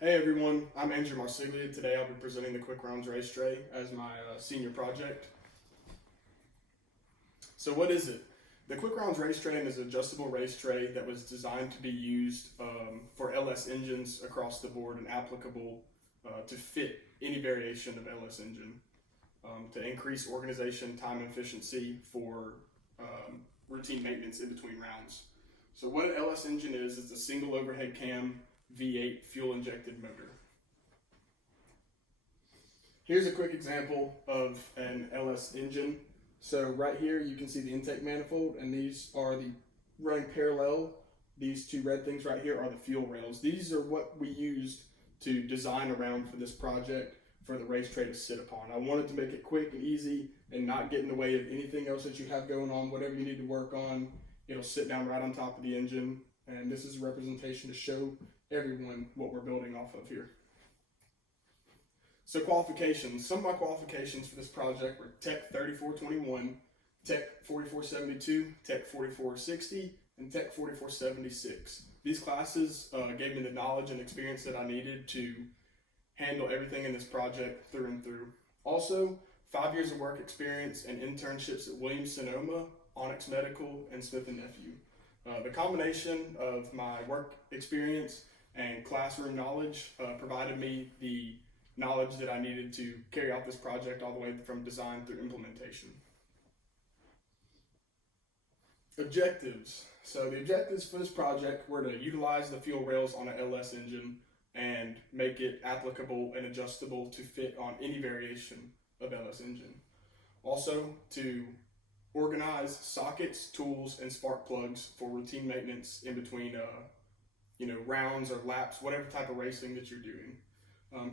Hey everyone, I'm Andrew Marsiglia. Today I'll be presenting the Quick Rounds race tray as my senior project. So what is it? The Quick Rounds race tray is an adjustable race tray that was designed to be used for LS engines across the board and applicable to fit any variation of LS engine to increase organization, time, and efficiency for routine maintenance in between rounds. So what an LS engine is a single overhead cam V8 fuel injected motor. Here's a quick example of an LS engine. So right here you can see the intake manifold, and these are the running parallel. These two red things right here are the fuel rails. These are what we used to design around for this project for the race tray to sit upon. I wanted to make it quick and easy and not get in the way of anything else that you have going on. Whatever you need to work on, it'll sit down right on top of the engine. And this is a representation to show everyone what we're building off of here. So qualifications. Some of my qualifications for this project were Tech 3421, Tech 4472, Tech 4460, and Tech 4476. These classes gave me the knowledge and experience that I needed to handle everything in this project through and through. Also, 5 years of work experience and internships at Williams-Sonoma, Onyx Medical, and Smith & Nephew. The combination of my work experience and classroom knowledge provided me the knowledge that I needed to carry out this project all the way from design through implementation. Objectives. So the objectives for this project were to utilize the fuel rails on an LS engine and make it applicable and adjustable to fit on any variation of LS engine. Also to organize sockets, tools, and spark plugs for routine maintenance in between rounds or laps, whatever type of racing that you're doing.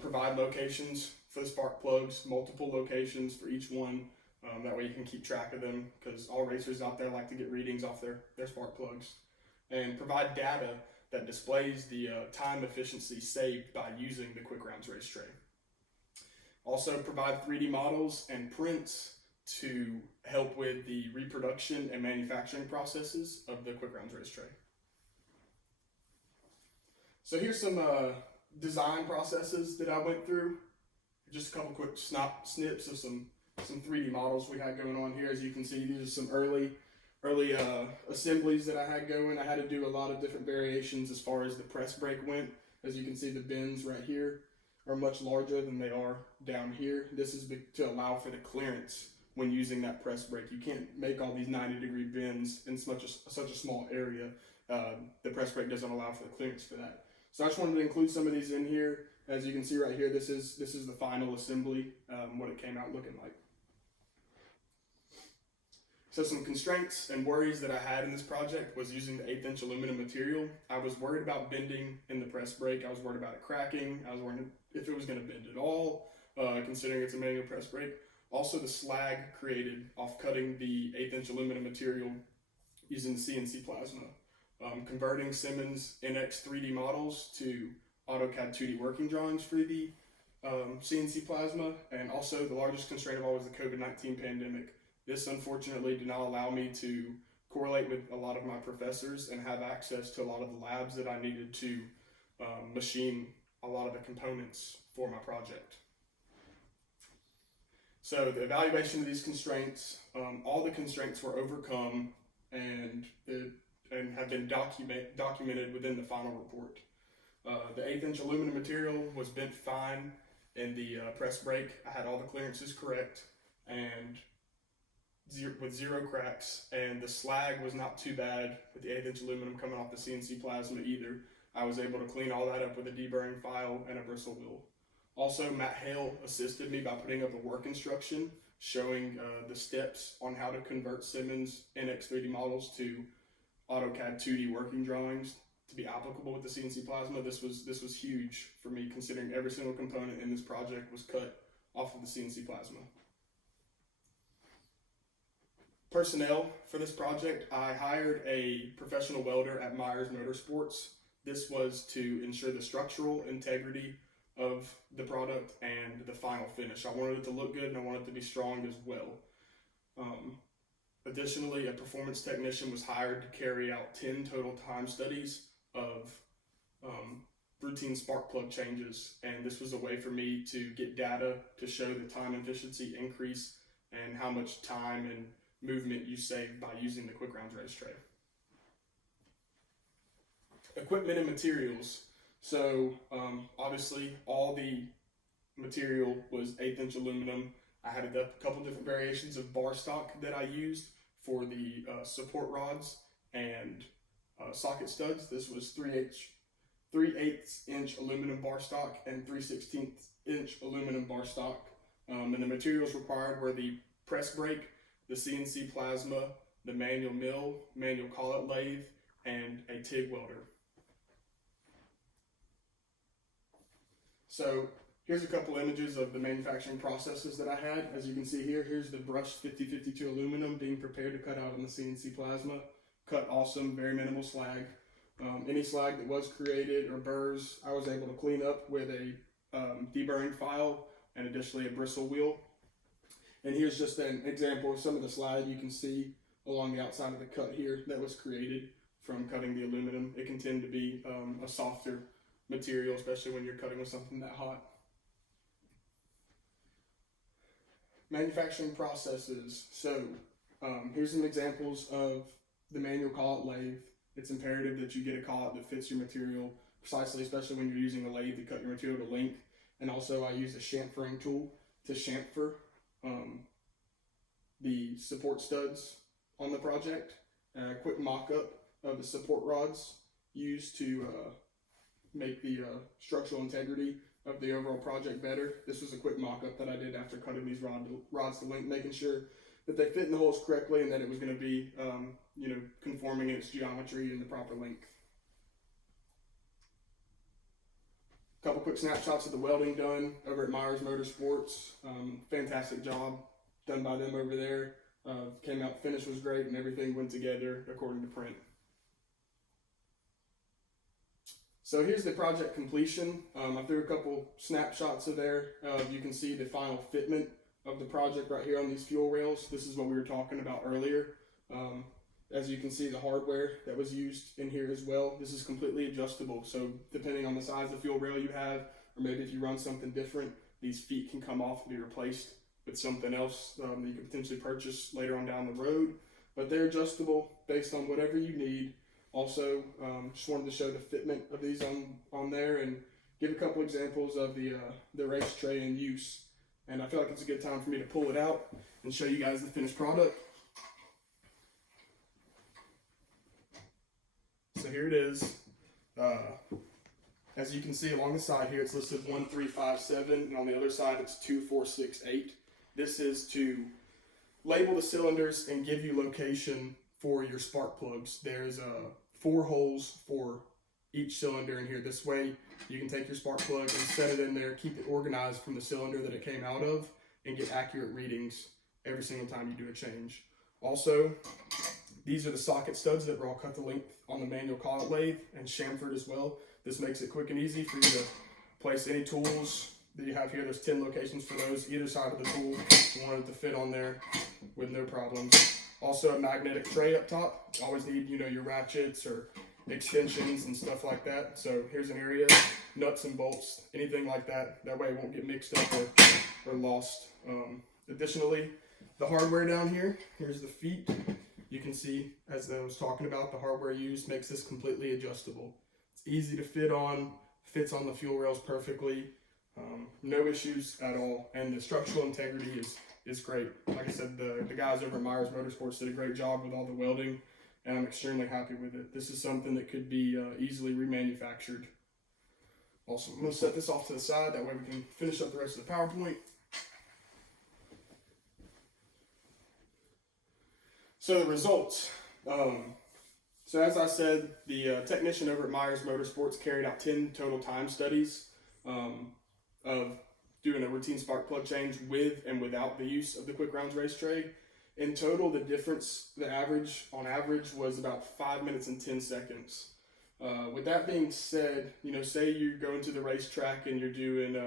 Provide locations for the spark plugs, multiple locations for each one. That way you can keep track of them, because all racers out there like to get readings off their spark plugs. And provide data that displays the time efficiency saved by using the Quick Rounds race tray. Also provide 3D models and prints to help with the reproduction and manufacturing processes of the Quick Rounds race tray. So here's some design processes that I went through. Just a couple quick snips of some 3D models we had going on here. As you can see, these are some early assemblies that I had going. I had to do a lot of different variations as far as the press brake went. As you can see, the bends right here are much larger than they are down here. This is to allow for the clearance when using that press brake. You can't make all these 90-degree bends in such a small area. The press brake doesn't allow for the clearance for that. So I just wanted to include some of these in here. As you can see right here, this is the final assembly, what it came out looking like. So some constraints and worries that I had in this project was using the 1/8" aluminum material. I was worried about bending in the press brake. I was worried about it cracking. I was worried if it was going to bend at all, considering it's a manual press brake. Also, the slag created off cutting the 1/8" aluminum material using the CNC plasma. Converting Siemens NX 3D models to AutoCAD 2D working drawings for the CNC plasma. And also the largest constraint of all was the COVID-19 pandemic. This unfortunately did not allow me to correlate with a lot of my professors and have access to a lot of the labs that I needed to machine a lot of the components for my project. So the evaluation of these constraints, all the constraints were overcome and have been documented within the final report. The 1/8" aluminum material was bent fine in the press brake. I had all the clearances correct and with zero cracks, and the slag was not too bad with the 1/8" aluminum coming off the CNC plasma either. I was able to clean all that up with a deburring file and a bristle wheel. Also, Matt Hale assisted me by putting up a work instruction showing the steps on how to convert Siemens NX 3D models to AutoCAD 2D working drawings to be applicable with the CNC plasma. This was huge for me, considering every single component in this project was cut off of the CNC plasma. Personnel for this project, I hired a professional welder at Myers Motorsports. This was to ensure the structural integrity of the product and the final finish. I wanted it to look good and I wanted it to be strong as well. Additionally, a performance technician was hired to carry out 10 total time studies of routine spark plug changes, and this was a way for me to get data to show the time efficiency increase and how much time and movement you save by using the quick rounds race tray. Equipment and materials. So obviously all the material was 1/8 inch aluminum. I had a couple different variations of bar stock that I used for the support rods and socket studs. This was 3/8 inch aluminum bar stock and 3/16 inch aluminum bar stock. And the materials required were the press brake, the CNC plasma, the manual mill, manual collet lathe, and a TIG welder. So here's a couple images of the manufacturing processes that I had. As you can see here, here's the brushed 5052 aluminum being prepared to cut out on the CNC plasma. Cut awesome, very minimal slag. Any slag that was created or burrs, I was able to clean up with a deburring file and additionally a bristle wheel. And here's just an example of some of the slag you can see along the outside of the cut here that was created from cutting the aluminum. It can tend to be a softer material, especially when you're cutting with something that hot. Manufacturing processes. So here's some examples of the manual collet lathe. It's imperative that you get a collet that fits your material precisely, especially when you're using a lathe to cut your material to length. And also I use a chamfering tool to chamfer the support studs on the project. A quick mock-up of the support rods used to make the structural integrity of the overall project better. This was a quick mock-up that I did after cutting these rods to length, making sure that they fit in the holes correctly and that it was going to be conforming in its geometry and the proper length. A couple quick snapshots of the welding done over at Myers Motorsports. Fantastic job done by them over there. Came out, the finish was great, and everything went together according to print. So here's the project completion. I threw a couple snapshots of there. You can see the final fitment of the project right here on these fuel rails. This is what we were talking about earlier. As you can see, the hardware that was used in here as well. This is completely adjustable. So depending on the size of fuel rail you have, or maybe if you run something different, these feet can come off and be replaced with something else that you could potentially purchase later on down the road. But they're adjustable based on whatever you need. Also, just wanted to show the fitment of these on there and give a couple examples of the race tray in use. And I feel like it's a good time for me to pull it out and show you guys the finished product. So here it is. As you can see along the side here, it's listed 1357, and on the other side it's 2468. This is to label the cylinders and give you location for your spark plugs. There's 4 holes for each cylinder in here. This way you can take your spark plug and set it in there, keep it organized from the cylinder that it came out of, and get accurate readings every single time you do a change. Also, these are the socket studs that were all cut to length on the manual collet lathe and chamfered as well. This makes it quick and easy for you to place any tools that you have here. There's 10 locations for those, either side of the tool. You want it to fit on there with no problems. Also a magnetic tray up top. You always need, your ratchets or extensions and stuff like that. So here's an area, nuts and bolts, anything like that. That way it won't get mixed up or lost. Additionally, the hardware down here, here's the feet. You can see, as I was talking about, the hardware used makes this completely adjustable. It's easy to fit on, fits on the fuel rails perfectly, no issues at all, and the structural integrity is great. Like I said, the guys over at Myers Motorsports did a great job with all the welding, and I'm extremely happy with it. This is something that could be easily remanufactured. Also, I'm going to set this off to the side, that way we can finish up the rest of the PowerPoint. So the results. So as I said, the technician over at Myers Motorsports carried out 10 total time studies of doing a routine spark plug change with and without the use of the quick rounds race tray. In total, the difference, on average, was about 5 minutes and 10 seconds. With that being said, say you're going to the racetrack and you're doing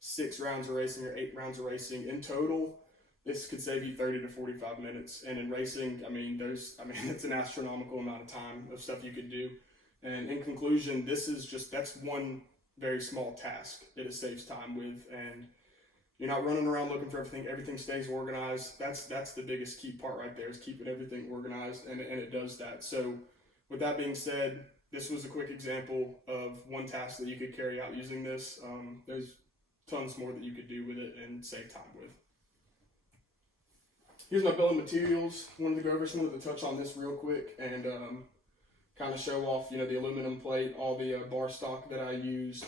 6 rounds of racing or 8 rounds of racing. In total, this could save you 30 to 45 minutes. And in racing, it's an astronomical amount of time of stuff you could do. And in conclusion, that's one very small task that it saves time with, and you're not running around looking for everything. Everything stays organized. That's the biggest key part right there, is keeping everything organized, and it does that. So with that being said, this was a quick example of one task that you could carry out using this. There's tons more that you could do with it and save time with. Here's my bill of materials. Wanted to go over, wanted to touch on this real quick and kind of show off, the aluminum plate, all the bar stock that I used,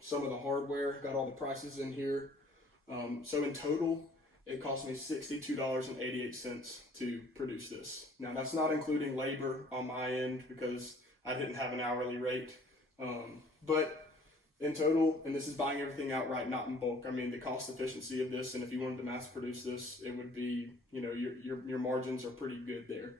some of the hardware, got all the prices in here. So in total, it cost me $62.88 to produce this. Now that's not including labor on my end because I didn't have an hourly rate. But in total, and this is buying everything outright, not in bulk. I mean, the cost efficiency of this, and if you wanted to mass produce this, it would be, your margins are pretty good there.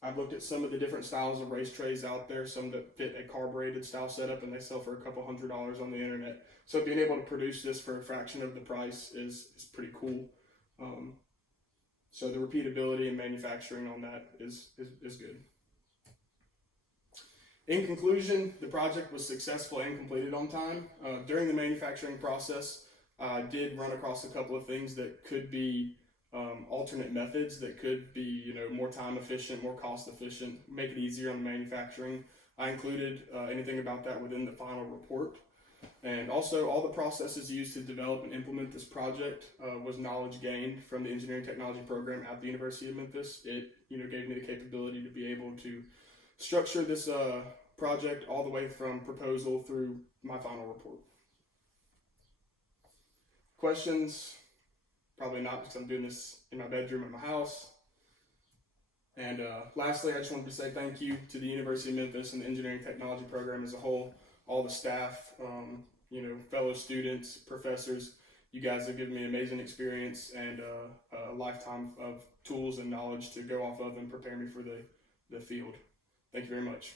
I've looked at some of the different styles of race trays out there, some that fit a carbureted style setup, and they sell for a couple $100s on the internet. So being able to produce this for a fraction of the price is pretty cool. So the repeatability and manufacturing on that is good. In conclusion, the project was successful and completed on time. During the manufacturing process, I did run across a couple of things that could be alternate methods that could be, more time efficient, more cost efficient, make it easier on the manufacturing. I included anything about that within the final report. And also all the processes used to develop and implement this project was knowledge gained from the engineering technology program at the University of Memphis. It, gave me the capability to be able to structure this project all the way from proposal through my final report. Questions? Probably not, because I'm doing this in my bedroom at my house. And lastly, I just wanted to say thank you to the University of Memphis and the engineering technology program as a whole, all the staff, fellow students, professors. You guys have given me an amazing experience and a lifetime of tools and knowledge to go off of and prepare me for the field. Thank you very much.